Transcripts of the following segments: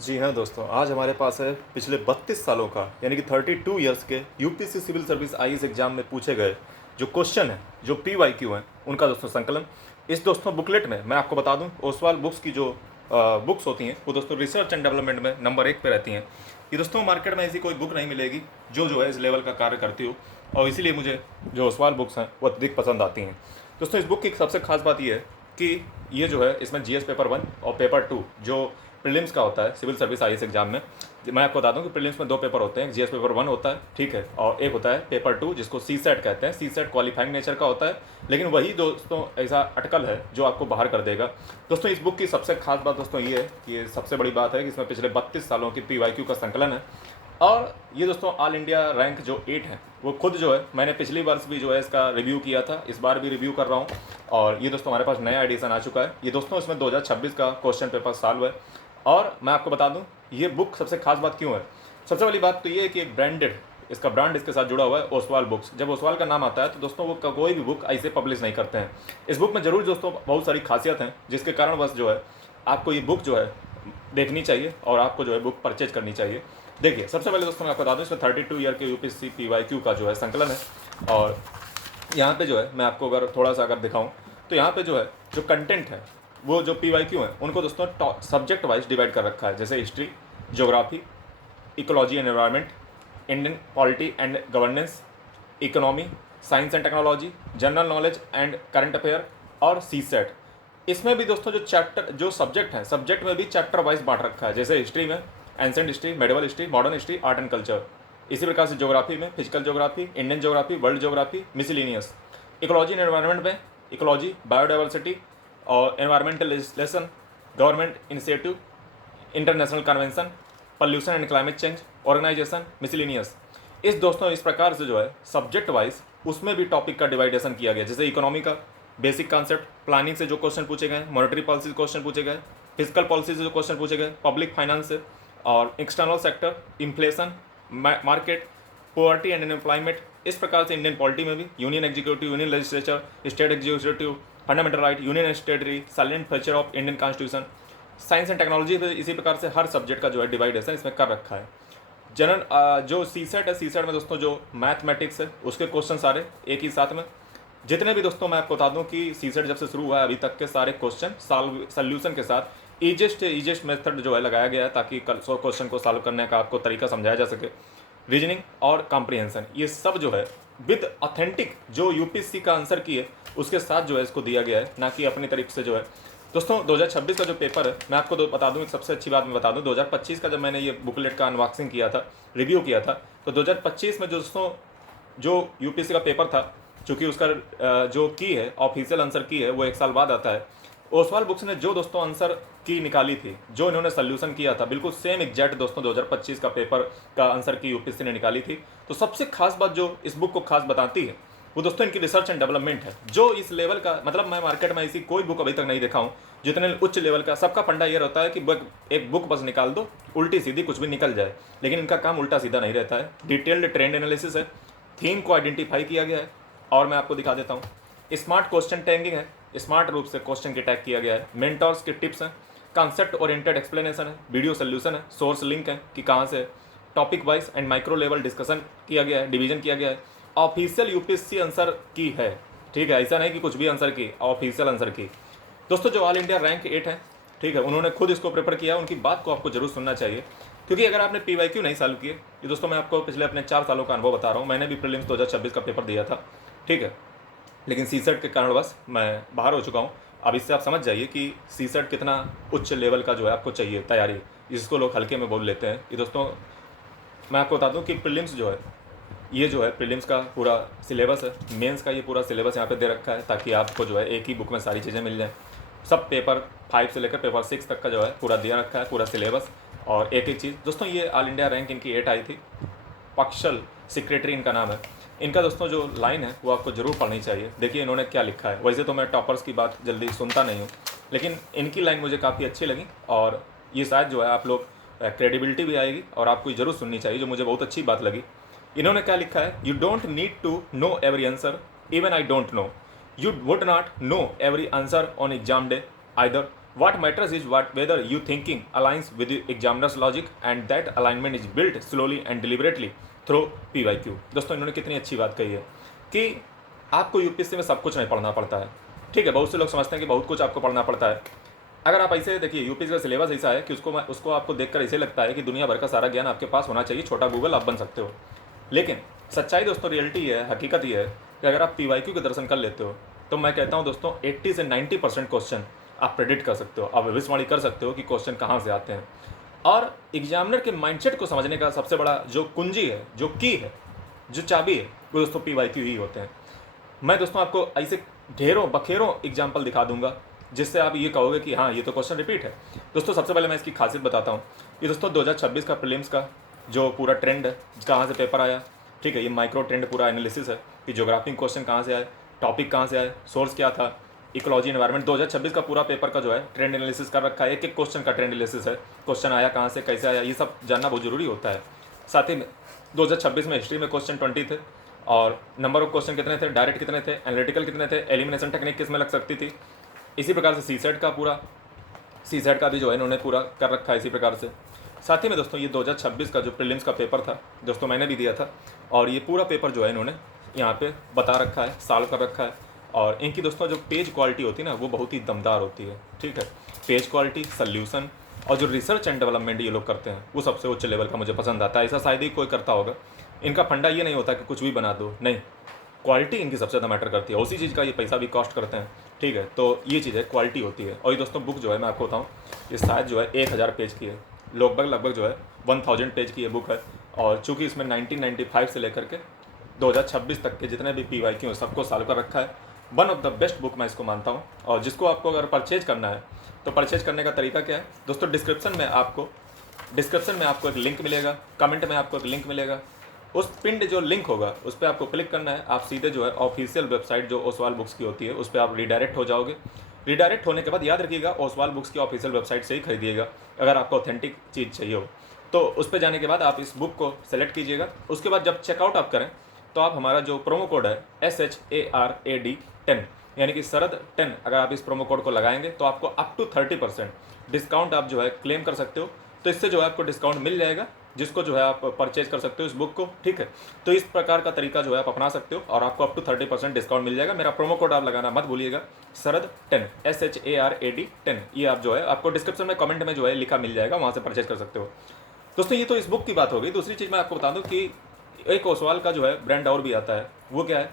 जी हाँ दोस्तों, आज हमारे पास है पिछले 32 सालों का यानी कि 32 ईयर्स के UPSC civil service IAS exam में पूछे गए जो क्वेश्चन है, जो पीवाईक्यू हैं, उनका दोस्तों संकलन। इस दोस्तों बुकलेट में मैं आपको बता दूं, ओसवाल बुक्स की जो बुक्स होती हैं वो दोस्तों रिसर्च एंड डेवलपमेंट में नंबर 1 पे रहती हैं। ये दोस्तों मार्केट में ऐसी कोई बुक नहीं मिलेगी जो है इस लेवल का कार्य करती हो, और इसीलिए मुझे जो ओसवाल बुक्स हैं वो अत्यधिक पसंद आती हैं। दोस्तों इस बुक की सबसे खास बात ये है कि ये जो है इसमें जीएस पेपर 1 और पेपर 2 जो प्रीलिम्स का होता है सिविल सर्विस आईएएस एग्जाम में। मैं आपको बता दूं कि प्रीलिम्स में 2 पेपर होते हैं, जीएस पेपर 1 होता है, ठीक है, और एक होता है पेपर 2 जिसको सी सेट कहते हैं। सी सेट क्वालिफाइंग नेचर का होता है, लेकिन वही दोस्तों ऐसा अटकल है जो आपको बाहर कर देगा। दोस्तों इस बुक की सबसे खास बात दोस्तों ये है कि ये सबसे बड़ी बात है कि इसमें पिछले 32 सालों की पीवाईक्यू का संकलन है। और ये दोस्तों ऑल इंडिया रैंक जो 8 है वो खुद जो है, मैंने पिछली वर्ष भी जो है इसका रिव्यू किया था, इस बार भी रिव्यू कर रहा हूँ, और ये दोस्तों हमारे पास नया एडिशन आ चुका है। ये दोस्तों इसमें 2026 का क्वेश्चन पेपर सॉल्व है। और मैं आपको बता दूं ये बुक सबसे खास बात क्यों है। सबसे पहली बात तो ये है कि एक ब्रांडेड, इसका ब्रांड इसके साथ जुड़ा हुआ है, ओसवाल बुक्स। जब ओसवाल का नाम आता है तो दोस्तों वो कोई भी बुक ऐसे पब्लिश नहीं करते हैं। इस बुक में जरूर दोस्तों बहुत सारी खासियत हैं जिसके कारण बस जो है आपको ये बुक जो है देखनी चाहिए और आपको जो है बुक परचेज करनी चाहिए। देखिए सबसे पहले दोस्तों मैं आपको बता दूं, इसमें 32 ईयर के यूपीएससी पीवाईक्यू का जो है संकलन है। और यहाँ पे जो है मैं आपको अगर थोड़ा सा अगर दिखाऊँ तो यहाँ पे जो है जो कंटेंट है वो जो पीवाईक्यू है उनको दोस्तों सब्जेक्ट वाइज डिवाइड कर रखा है, जैसे history, geography, ecology and environment, Indian polity and governance, economy, science and technology, general knowledge and current affair और सी सेट। इसमें भी दोस्तों जो चैप्टर जो सब्जेक्ट है, सब्जेक्ट में भी चैप्टर वाइज बांट रखा है, जैसे हिस्ट्री में ancient history, medieval history, modern history, art and culture. इसी प्रकार से ज्योग्राफी में physical geography, Indian geography, world geography, miscellaneous. Ecology and environment में इकोलॉजी, बायोडाइवर्सिटी और environmental legislation, government initiative, international convention, pollution and climate change, organisation, miscellaneous. इस दोस्तों इस प्रकार से जो है सब्जेक्ट वाइज उसमें भी टॉपिक का डिवाइडेशन किया गया, जैसे इकोनॉमी का बेसिक कॉन्सेप्ट, प्लानिंग से जो क्वेश्चन पूछे गए, मॉनेटरी पॉलिसी से क्वेश्चन पूछे गए, फिजिकल पॉलिसी से जो क्वेश्चन पूछे गए, पब्लिक फाइनेंस से, और external sector, inflation, market, poverty and unemployment. इस प्रकार से इंडियन पॉलिटी में भी union executive, union legislature, state executive, fundamental right, union and स्टेटरी, silent feature of Indian constitution, science and technology पे इसी प्रकार से हर सब्जेक्ट का जो है डिवाइडेशन इसमें कर रखा है। जनरल जो सी सेट है, सी सेट में दोस्तों जो मैथमेटिक्स है उसके क्वेश्चन सारे एक ही साथ में। जितने भी दोस्तों मैं आपको बता दूं कि सी सेट जब से शुरू हुआ है अभी तक के सारे क्वेश्चन सॉल्यूशन के साथ ईजेस्ट मेथड जो है लगाया गया है, ताकि 100 क्वेश्चन को सॉल्व करने का आपको तरीका समझाया जा सके। रीजनिंग और कॉम्प्रिहेंशन, ये सब जो है विद ऑथेंटिक जो यूपीएससी का आंसर की है उसके साथ जो है इसको दिया गया है, ना कि अपनी तरीके से जो है। दोस्तों 2026 का जो पेपर है, मैं आपको बता दूं, एक सबसे अच्छी बात मैं बता दूं, 2025 का जब मैंने ये बुकलेट का अनबॉक्सिंग किया था, रिव्यू किया था, तो 2025 में दोस्तों जो यूपीएससी का पेपर था, चूँकि उसका जो की है ऑफिशियल आंसर की है वो 1 साल बाद आता है। ओसवाल बुक्स ने जो दोस्तों आंसर की निकाली थी, जो इन्होंने सोल्यूशन किया था, बिल्कुल सेम एग्जैक्ट दोस्तों 2025 का पेपर का आंसर की यूपीएससी ने निकाली थी। तो सबसे खास बात जो इस बुक को खास बताती है वो दोस्तों इनकी रिसर्च एंड डेवलपमेंट है, जो इस लेवल का, मतलब मैं मार्केट में ऐसी कोई बुक अभी तक नहीं देखा हूँ जितने उच्च लेवल का। सबका फंडा ये रहता है कि एक बुक बस निकाल दो, उल्टी सीधी कुछ भी निकल जाए, लेकिन इनका काम उल्टा सीधा नहीं रहता है। डिटेल्ड ट्रेंड एनालिसिस है, थीम को आइडेंटिफाई किया गया है, और मैं आपको दिखा देता हूँ स्मार्ट क्वेश्चन टैगिंग है, स्मार्ट रूप से क्वेश्चन की टैग किया गया है, मेंटर्स के टिप्स हैं, कॉन्सेप्ट ओरिएंटेड एक्सप्लेनेशन है, वीडियो सोल्यूशन है, सोर्स लिंक है कि कहाँ से, topic wise and micro level discussion किया गया है, डिवीजन किया गया है, ऑफिशियल यूपीएससी आंसर की है, ठीक है, ऐसा नहीं कि कुछ भी आंसर की, ऑफिशियल आंसर की। दोस्तों जो ऑल इंडिया रैंक 8 है, ठीक है, उन्होंने खुद इसको प्रेफर किया, उनकी बात को आपको जरूर सुनना चाहिए, क्योंकि अगर आपने पीवाईक्यू नहीं सॉल्व किए, ये दोस्तों मैं आपको पिछले अपने 4 सालों का अनुभव बता रहा हूँ, मैंने भी प्रीलिम्स 2026 का पेपर दिया था, ठीक है, लेकिन सी सेट के कारणवश मैं बाहर हो चुका हूँ। अब इससे आप समझ जाइए कि सी सेट कितना उच्च लेवल का जो है आपको चाहिए तैयारी, जिसको लोग हल्के में बोल लेते हैं। ये दोस्तों मैं आपको बता दूं कि प्रीलिम्स जो है, ये जो है प्रीलिम्स का पूरा सिलेबस है, मेंस का ये पूरा सिलेबस यहाँ पे दे रखा है, ताकि आपको जो है एक ही बुक में सारी चीज़ें मिल जाएँ। सब पेपर 5 से लेकर पेपर 6 तक का जो है पूरा दिया रखा है, पूरा सिलेबस। और एक चीज़ दोस्तों, ये ऑल इंडिया रैंक इनकी 8 आई थी, पक्षल सेक्रेटरी इनका नाम है। इनका दोस्तों जो लाइन है वो आपको ज़रूर पढ़नी चाहिए। देखिए इन्होंने क्या लिखा है, वैसे तो मैं टॉपर्स की बात जल्दी सुनता नहीं हूँ, लेकिन इनकी लाइन मुझे काफ़ी अच्छी लगी, और ये शायद जो है आप लोग क्रेडिबिलिटी भी आएगी और आपको ये जरूर सुननी चाहिए, जो मुझे बहुत अच्छी बात लगी। इन्होंने क्या लिखा है, you don't need to know every answer, even I don't know, you would not know every answer on exam day either, What matters is whether your thinking aligns with the examiner's logic, and that alignment is built slowly and deliberately through PYQ। दोस्तों इन्होंने कितनी अच्छी बात कही है कि आपको UPSC में सब कुछ नहीं पढ़ना पड़ता है। ठीक है, बहुत से लोग समझते हैं कि बहुत कुछ आपको पढ़ना पड़ता है। अगर आप ऐसे देखिए, यूपीएससी का सिलेबस ऐसा है कि उसको आपको देखकर ऐसे लगता है कि दुनिया भर का सारा ज्ञान आपके पास होना चाहिए, छोटा गूगल आप बन सकते हो। लेकिन सच्चाई दोस्तों, रियलिटी है, हकीकत ये है कि अगर आप PYQ के दर्शन कर लेते हो तो मैं कहता हूँ दोस्तों 80 से 90% क्वेश्चन आप प्रेडिक्ट कर सकते हो, आप भविष्यवाणी कर सकते हो कि क्वेश्चन कहाँ से आते हैं। और एग्जामिनर के माइंडसेट को समझने का सबसे बड़ा जो कुंजी है, जो की है, जो चाबी है, वो दोस्तों PYQ ही होते हैं। मैं दोस्तों आपको ऐसे ढेरों बखेरों एग्जाम्पल दिखा दूंगा जिससे आप ये कहोगे कि हाँ ये तो क्वेश्चन रिपीट है। दोस्तों सबसे पहले मैं इसकी खासियत बताता हूँ। ये दोस्तों 2026 का प्रीलिम्स का जो पूरा ट्रेंड है, कहाँ से पेपर आया, ठीक है, ये माइक्रो ट्रेंड पूरा एनालिसिस है कि ज्योग्राफी क्वेश्चन कहाँ से आए, टॉपिक कहाँ से आए, सोर्स क्या था, इकोलॉजी एनवायरनमेंट। 2026 का पूरा पेपर का जो है ट्रेंड एनालिसिस कर रखा है, एक एक क्वेश्चन का ट्रेंड एनालिसिस है, क्वेश्चन आया कहाँ से, कैसे आया, ये सब जानना बहुत जरूरी होता है। साथ ही में 2026 में हिस्ट्री में क्वेश्चन 20 थे और नंबर ऑफ क्वेश्चन कितने थे, डायरेक्ट कितने थे, एनालिटिकल कितने थे, एलिमिनेशन टेक्निक किस में लग सकती थी। इसी प्रकार से सीसेट का भी जो है इन्होंने पूरा कर रखा है इसी प्रकार से। साथ ही में दोस्तों ये 2026 का जो प्रीलिम्स का पेपर था दोस्तों मैंने भी दिया था, और ये पूरा पेपर जो है इन्होंने यहाँ पे बता रखा है, सॉल्व कर रखा है। और इनकी दोस्तों जो पेज क्वालिटी होती है ना, वो बहुत ही दमदार होती है। ठीक है, पेज क्वालिटी, सल्यूशन और जो रिसर्च एंड डेवलपमेंट ये लोग करते हैं वो सबसे उच्च लेवल का मुझे पसंद आता है। ऐसा शायद ही कोई करता होगा। इनका फंडा ये नहीं होता कि कुछ भी बना दो, नहीं, क्वालिटी इनकी सबसे ज़्यादा मैटर करती है। उसी चीज़ का ये पैसा भी कॉस्ट करते हैं। ठीक है, तो ये चीज़ है, क्वालिटी होती है। और ये दोस्तों बुक जो है मैं आपको बताऊँ, ये शायद जो है 1000 पेज की है, लगभग जो है 1000 पेज की ये बुक है। और चूँकि इसमें 1995 से लेकर के 2026 तक के जितने भी PYQ हैं सबको सॉल्व कर रखा है। One of the best book मैं इसको मानता हूँ। और जिसको आपको अगर परचेज करना है तो परचेज करने का तरीका क्या है दोस्तों, डिस्क्रिप्शन में आपको एक लिंक मिलेगा, कमेंट में आपको एक लिंक मिलेगा। उस पिंड जो लिंक होगा उस पर आपको क्लिक करना है, आप सीधे जो है ऑफिशियल वेबसाइट जो ओसवाल बुक्स की होती है उस पर आप रिडायरेक्ट हो जाओगे। रिडायरेक्ट होने के बाद याद रखिएगा ओसवाल बुक्स की ऑफिशियल वेबसाइट से ही खरीदिएगा अगर आपको ऑथेंटिक चीज़ चाहिए हो। तो उस पर जाने के बाद आप इस बुक को सेलेक्ट कीजिएगा। उसके बाद जब चेकआउट आप करें तो आप हमारा जो प्रोमो कोड है SHARAD 10 यानी कि शरद 10, अगर आप इस प्रोमो कोड को लगाएंगे तो आपको अप टू 30% डिस्काउंट आप जो है क्लेम कर सकते हो। तो इससे जो है आपको डिस्काउंट मिल जाएगा, जिसको जो है आप परचेज कर सकते हो इस बुक को। ठीक है, तो इस प्रकार का तरीका जो है आप अपना सकते हो और आपको अप टू 30% डिस्काउंट मिल जाएगा। मेरा प्रोमो कोड आप लगाना मत भूलिएगा, शरद 10 SHARAD 10। ये आप जो है आपको डिस्क्रिप्शन में कमेंट में जो है लिखा मिल जाएगा, वहाँ से परचेज कर सकते हो। दोस्तों ये तो इस बुक की बात हो गई। दूसरी चीज़ मैं आपको बता दूँ कि एक ओसवाल का जो है ब्रांड और भी आता है, वो क्या है,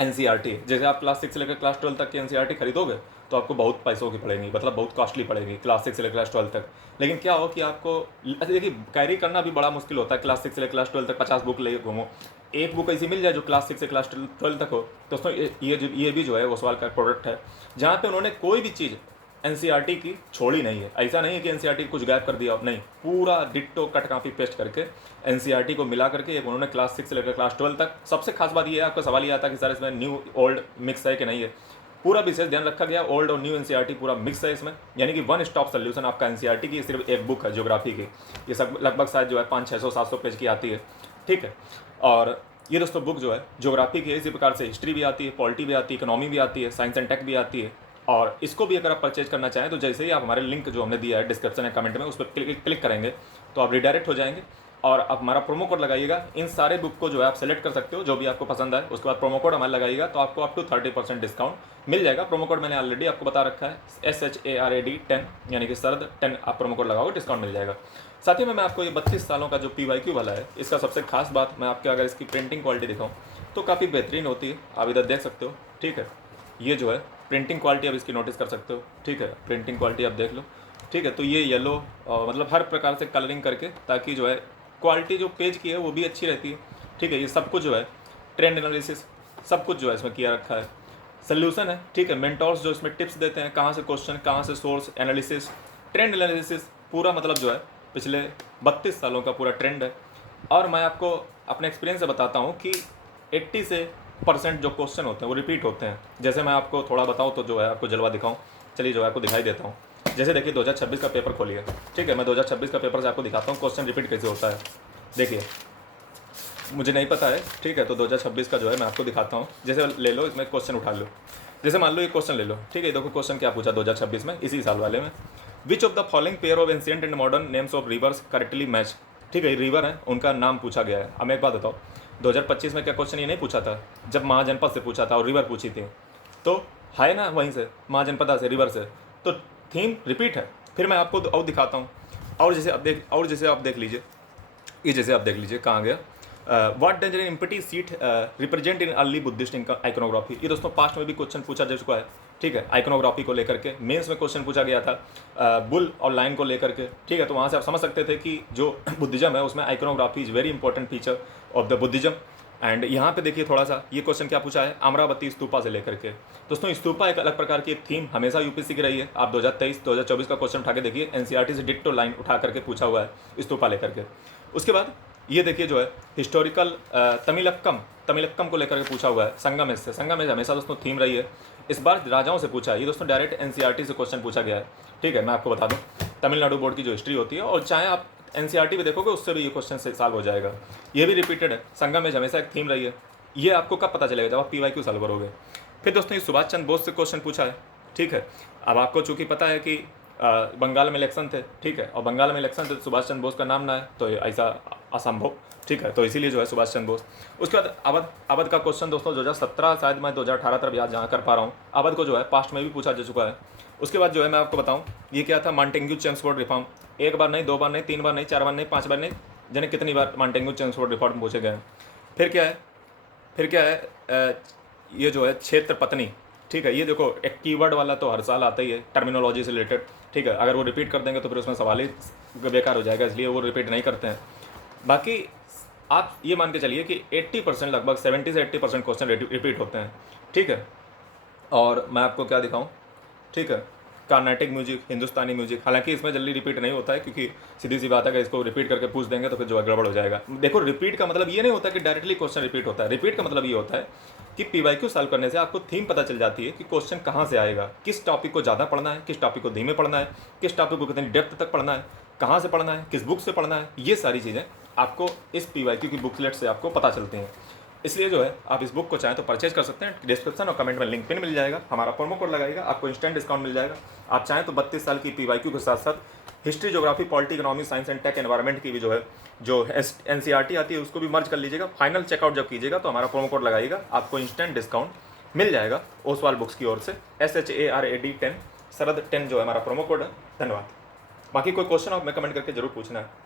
NCERT। जैसे आप क्लास 6 से लेकर क्लास 12 तक की NCERT खरीदोगे तो आपको बहुत पैसों की पड़ेगी, मतलब बहुत कॉस्टली पड़ेगी क्लास 6 से लेकर क्लास 12 तक। लेकिन क्या हो कि आपको देखिए कैरी करना भी बड़ा मुश्किल होता है। क्लास 6 से लेकर क्लास 12 तक 50 बुक ले घूमो, एक बुक ऐसी मिल जाए जो क्लास 6 से क्लास 12 तक हो। दोस्तों ये भी जो है ओसवाल का प्रोडक्ट है, जहाँ पे उन्होंने कोई भी चीज़ NCERT की छोड़ी नहीं है। ऐसा नहीं है कि NCERT कुछ गायब कर दिया, नहीं, पूरा डिट्टो कट कॉपी पेस्ट करके NCERT को मिला करके एक उन्होंने क्लास 6 से लेकर क्लास 12 तक। सबसे खास बात ये है, आपका सवाल ये आता है कि सर इसमें न्यू ओल्ड मिक्स है कि नहीं है, पूरा विशेष ध्यान रखा गया, ओल्ड और न्यू NCERT पूरा मिक्स है इसमें। यानी कि वन स्टॉप सोल्यूशन आपका NCERT की सिर्फ एक बुक है ज्योग्राफी की। ये सब लगभग शायद जो है 500-600-700 पेज की आती है। ठीक है, और ये दोस्तों बुक जो है ज्योग्राफी की है, इसी प्रकार से हिस्ट्री भी आती है, पॉलिटी भी आती है, इकोनॉमी भी आती है, साइंस एंड टेक भी आती है। और इसको भी अगर आप परचेज करना चाहें तो जैसे ही आप हमारे लिंक जो हमने दिया है डिस्क्रिप्शन या कमेंट में उस पर क्लिक करेंगे तो आप रिडायरेक्ट हो जाएंगे और आप हमारा प्रोमो कोड लगाइएगा। इन सारे बुक को जो है आप सेलेक्ट कर सकते हो जो भी आपको पसंद आए, उसके बाद प्रोमो कोड हमारा लगाइएगा तो आपको अप टू 30% डिस्काउंट मिल जाएगा। प्रोमो कोड मैंने ऑलरेडी आपको बता रखा है SHARAD 10 यानी कि शरद 10, आप प्रोमो कोड लगाओगे डिस्काउंट मिल जाएगा। साथ ही में मैं आपको ये 32 सालों का जो PYQ वाला है, इसका सबसे खास बात मैं आपके अगर इसकी प्रिंटिंग क्वालिटी दिखाऊँ तो काफ़ी बेहतरीन होती है। आप इधर देख सकते हो। ठीक है, ये जो है प्रिंटिंग क्वालिटी आप इसकी नोटिस कर सकते हो। ठीक है, प्रिंटिंग क्वालिटी आप देख लो। ठीक है, तो ये येलो मतलब हर प्रकार से कलरिंग करके, ताकि जो है क्वालिटी जो पेज की है वो भी अच्छी रहती है। ठीक है, ये सब कुछ जो है ट्रेंड एनालिसिस सब कुछ जो है इसमें किया रखा है। सोल्यूशन है, ठीक है, मेंटोर्स जो इसमें टिप्स देते हैं, कहाँ से क्वेश्चन, कहाँ से सोर्स एनालिसिस, ट्रेंड एनालिसिस, पूरा मतलब जो है पिछले 32 सालों का पूरा ट्रेंड है। और मैं आपको अपने एक्सपीरियंस से बताता हूँ कि 80 से % जो क्वेश्चन होते हैं वो रिपीट होते हैं। जैसे मैं आपको थोड़ा बताऊँ तो जो है आपको जलवा दिखाऊँ, चलिए जो है आपको दिखाई देता हूँ। जैसे देखिए 2026 का पेपर खोलिए। ठीक है, मैं 2026 का पेपर से आपको दिखाता हूँ क्वेश्चन रिपीट कैसे होता है। देखिए मुझे नहीं पता है, ठीक है, तो 2026 का जो है मैं आपको दिखाता हूँ। जैसे ले लो, इसमें क्वेश्चन उठा लो, जैसे मान लो एक क्वेश्चन ले लो, ठीक है, देखो क्वेश्चन क्या पूछा 2026 में, इसी साल वाले में, which of the following pair of ancient and modern names of reverse correctly match. ठीक है, रिवर है, उनका नाम पूछा गया है। अब मैं एक बात बताओ, 2025 में क्या क्वेश्चन ये नहीं पूछा था, जब महाजनपद से पूछा था और रिवर पूछी थी, तो है ना वहीं से, महाजनपदा से, रिवर से, तो थीम रिपीट है। फिर मैं आपको और दिखाता हूँ, और जैसे आप देख लीजिए, ये जैसे आप देख लीजिए कहाँ गया, what danger in empty seat represent in early Buddhist iconography. ये दोस्तों पास्ट में भी क्वेश्चन पूछा जा चुका है, ठीक है, आइकोनोग्राफी को लेकर के मेंस में क्वेश्चन पूछा गया था बुल और लाइन को लेकर के, ठीक है। तो वहाँ से आप समझ सकते थे कि जो बुद्धिज्म है उसमें iconography is very important feature of the Buddhism. And यहाँ पे देखिए थोड़ा सा, ये क्वेश्चन क्या पूछा है, अमरावती स्तूपा से लेकर के। दोस्तों स्तूपा एक अलग प्रकार की एक थीम हमेशा यूपीएससी की रही है। आप 2023-2024 का क्वेश्चन उठा के देखिए, एनसीईआरटी से डिट्टो लाइन उठा करके पूछा हुआ है स्तूपा लेकर के। उसके बाद ये देखिए जो है हिस्टोरिकल तमिलक्कम को लेकर के पूछा हुआ है, संगमेश से। संगमेश हमेशा दोस्तों थीम रही है, इस बार राजाओं से पूछा है। ये दोस्तों डायरेक्ट एनसीईआरटी से क्वेश्चन पूछा गया है, ठीक है। मैं आपको बता दूं, तमिलनाडु बोर्ड की जो हिस्ट्री होती है, और चाहे आप एनसीईआरटी भी देखोगे उससे भी ये क्वेश्चन से सॉल्व हो जाएगा। ये भी रिपीटेड है, संगमेश हमेशा एक थीम रही है। ये आपको कब पता चलेगा, जब आप पीवाईक्यू सॉल्व करोगे। फिर दोस्तों ये सुभाष चंद्र बोस से क्वेश्चन पूछा है, ठीक है। अब आपको चूंकि पता है कि बंगाल में इलेक्शन थे, ठीक है, और बंगाल में इलेक्शन थे तो सुभाष चंद्र बोस का नाम ना है, तो ऐसा असंभव, ठीक है। तो इसीलिए जो है सुभाष चंद्र बोस। उसके बाद अवध का क्वेश्चन दोस्तों 2017, शायद मैं 2018 तरफ याद जहाँ कर पा रहा हूँ, अवध को जो है पास्ट में भी पूछा जा चुका है। उसके बाद जो है मैं आपको बताऊँ, ये क्या था, मॉन्टेग्यू चेम्सफोर्ड रिफॉर्म। एक बार नहीं, दो बार नहीं, तीन बार नहीं, चार बार नहीं, पाँच बार नहीं, जाने कितनी बार मॉन्टेग्यू चेम्सफोर्ड रिफॉर्म पूछे गए। फिर क्या है, ये जो है क्षेत्र पत्नी, ठीक है। ये देखो एक कीवर्ड वाला तो हर साल आता ही है टर्मिनोलॉजी से रिलेटेड, ठीक है। अगर वो रिपीट कर देंगे तो फिर उसमें सवाल ही बेकार हो जाएगा, इसलिए वो रिपीट नहीं करते हैं। बाकी आप ये मान के चलिए कि 80% लगभग 70 से 80% क्वेश्चन रिपीट होते हैं, ठीक है। और मैं आपको क्या दिखाऊं, ठीक है, कार्नेटिक म्यूजिक, हिंदुस्तानी म्यूजिक, हालांकि इसमें जल्दी रिपीट नहीं होता है, क्योंकि सीधी सी बात है कि इसको रिपीट करके पूछ देंगे तो फिर जो है गड़बड़ हो जाएगा। देखो रिपीट का मतलब ये नहीं होता कि डायरेक्टली क्वेश्चन रिपीट होता है। रिपीट का मतलब ये होता है कि पीवाईक्यू सॉल्व करने से आपको थीम पता चल जाती है कि क्वेश्चन कहाँ से आएगा, किस टॉपिक को ज़्यादा पढ़ना है, किस टॉपिक को धीमे पढ़ना है, किस टॉपिक को कितनी डेप्थ तक पढ़ना है, कहाँ से पढ़ना है, किस बुक से पढ़ना है। ये सारी चीज़ें आपको इस पीवाईक्यू की बुकलेट से आपको पता चलती हैं। इसलिए जो है आप इस बुक को चाहें तो परचेज कर सकते हैं। डिस्क्रिप्शन और कमेंट में लिंक पिन मिल जाएगा, हमारा प्रोमो कोड लगाएगा, आपको इंस्टेंट डिस्काउंट मिल जाएगा। आप चाहें तो 32 साल की पीवाईक्यू के साथ साथ history, geography, polity, economy, science and tech, environment की भी जो एनसीईआरटी आती है उसको भी मर्ज कर लीजिएगा। फाइनल चेकआउट जब कीजिएगा तो हमारा प्रोमो कोड लगाइएगा, आपको इंस्टेंट डिस्काउंट मिल जाएगा ओसवाल बुक्स की ओर से। SHARAD 10 शरद 10 जो है हमारा प्रोमो कोड है। धन्यवाद। बाकी कोई क्वेश्चन आप में कमेंट करके जरूर पूछना है।